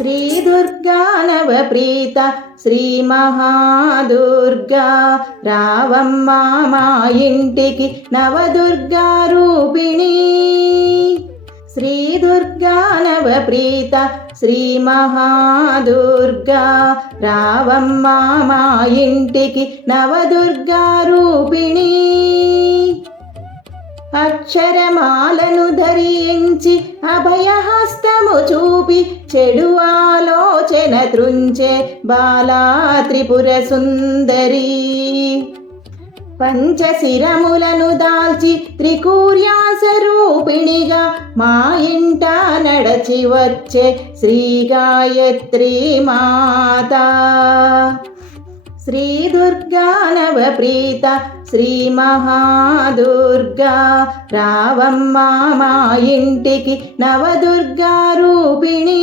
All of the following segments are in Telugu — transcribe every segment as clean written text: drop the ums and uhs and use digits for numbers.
శ్రీ దుర్గా నవప్రీత శ్రీ మహాదుర్గా రావమ్మ మా ఇంటికి నవదుర్గా రూపిణి. శ్రీ దుర్గా నవప్రీత శ్రీ మహాదుర్గా రావమ్మ మా ఇంటికి నవదుర్గా రూపిణి. అక్షరమాలను ధరించి అభయహస్తము చూపి చెడు ఆలోచన త్రుంచే బాలా త్రిపుర సుందరి. పంచశిరములను దాల్చి త్రికూర్యాస రూపిణిగా మా ఇంట నడచి వచ్చే శ్రీ గాయత్రీ మాత. శ్రీ దుర్గా నవప్రీత శ్రీ మహాదుర్గా రావమ్మ మా ఇంటికి నవదుర్గా రూపిణి.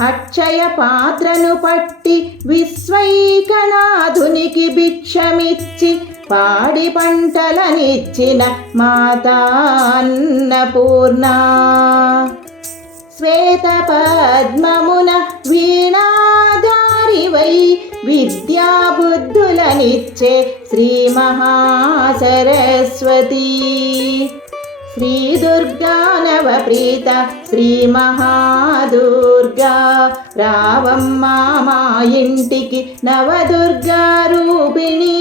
అక్షయ పాత్రను పట్టి విశ్వైకనాథునికి భిక్షమిచ్చి పాడి పంటలనిచ్చిన మాతా అన్నపూర్ణ. శ్వేత పద్మమున వీణాధారివై విద్యా బుద్ధులనిచ్చే శ్రీ మహాసరస్వతి. శ్రీ దుర్గా నవప్రీత శ్రీ మహాదుర్గా రావమ్మ మా ఇంటికి నవదుర్గా రూపిణి.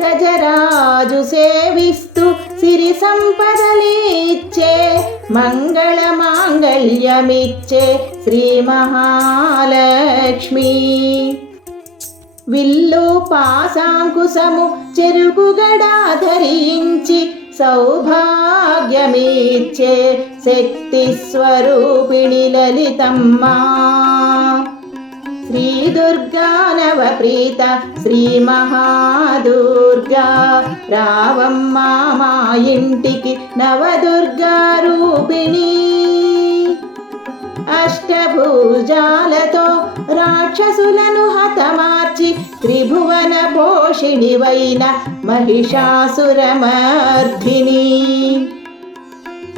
గజరాజు సేవిస్తూ సిరి సంపదలిచ్చే మంగళ మాంగళ్యమిచ్చే శ్రీ మహాలక్ష్మి. విల్లు పాశాంకుశము చెరుకు గడా ధరించి సౌభాగ్యమిచ్చే శక్తి స్వరూపిణి లలితమ్మ. శ్రీ దుర్గా నవప్రీత శ్రీ మహాదుర్గా రావమ్మ మా ఇంటికి నవదుర్గా రూపిణి. అష్టభుజాలతో రాక్షసులను హతమార్చి త్రిభువన పోషిణివైన మహిషాసురమర్ధిని.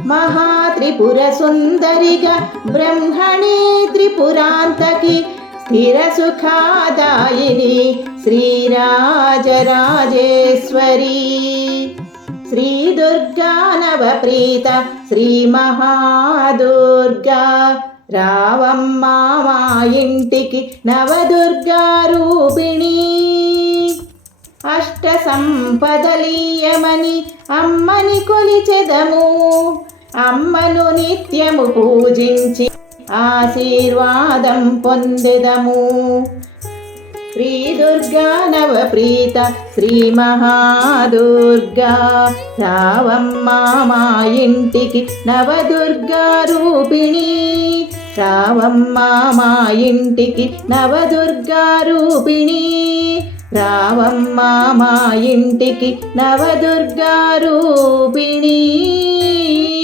మహాత్రిపుర సుందరిగా బ్రహ్మణే త్రిపురాంతకి స్థిర సుఖాదాయిని శ్రీరాజరాజేశ్వరి. శ్రీ దుర్గా నవప్రీత శ్రీ మహాదుర్గా రావమ్మ మా ఇంటికి నవదుర్గా రూపిణి. అష్ట సంపదలీయమని అమ్మని కొలిచెదము, అమ్మను నిత్యము పూజించి ఆశీర్వాదం పొందెదము. శ్రీ దుర్గా నవప్రీత శ్రీ మహాదుర్గా రావమ్మ మా ఇంటికి నవదుర్గా రూపిణి. రావమ్మ మా ఇంటికి నవదుర్గా రూపిణి. రావమ్మ మా ఇంటికి నవదుర్గా రూపిణి.